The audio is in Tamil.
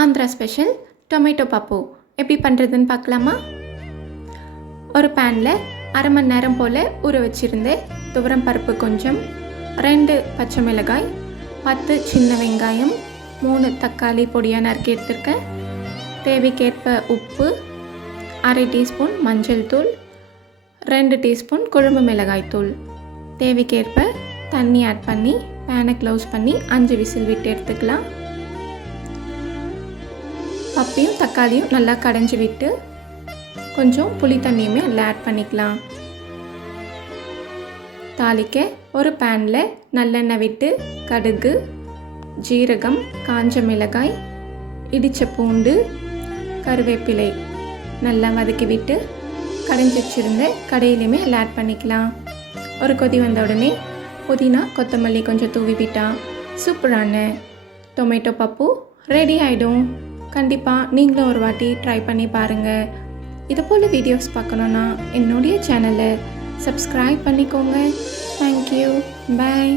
ஆந்திரா ஸ்பெஷல் டொமேட்டோ பப்பு எப்படி பண்ணுறதுன்னு பார்க்கலாமா? ஒரு பேனில் அரை மணி நேரம் போல் ஊற வச்சுருந்தேன். துவரம் பருப்பு கொஞ்சம், 2 பச்சை மிளகாய், 10 சின்ன வெங்காயம், 3 தக்காளி பொடியாக நறுக்கி எடுத்துருக்கேன். தேவைக்கேற்ப உப்பு, அரை டீஸ்பூன் மஞ்சள் தூள், 2 டீஸ்பூன் குழம்பு மிளகாய் தூள். தேவைக்கேற்ப தண்ணி ஆட் பண்ணி பேனை க்ளோஸ் பண்ணி 5 விசில் விட்டு எடுத்துக்கலாம். பப்பையும் தக்காளியும் நல்லா கடைஞ்சி விட்டு கொஞ்சம் புளி தண்ணியுமே அதில் ஆட் பண்ணிக்கலாம். தாளிக்க ஒரு பேனில் நல்லெண்ணெய் விட்டு கடுகு, ஜீரகம், காஞ்ச மிளகாய், இடித்த பூண்டு, கருவேப்பிலை நல்லா வதக்கி விட்டு கடைஞ்சி வச்சுருந்த கடையிலையுமே அதில் ஆட் பண்ணிக்கலாம். ஒரு கொதி வந்த உடனே புதினா கொத்தமல்லி கொஞ்சம் தூவி விட்டால் சூப்பரான டொமேட்டோ பப்பு ரெடி ஆகிடும். கண்டிப்பாக நீங்களும் ஒரு வாட்டி ட்ரை பண்ணி பாருங்கள். இது போல் வீடியோஸ் பார்க்கணுன்னா என்னுடைய சேனலை சப்ஸ்கிரைப் பண்ணிக்கோங்க. தேங்க்யூ. பாய்.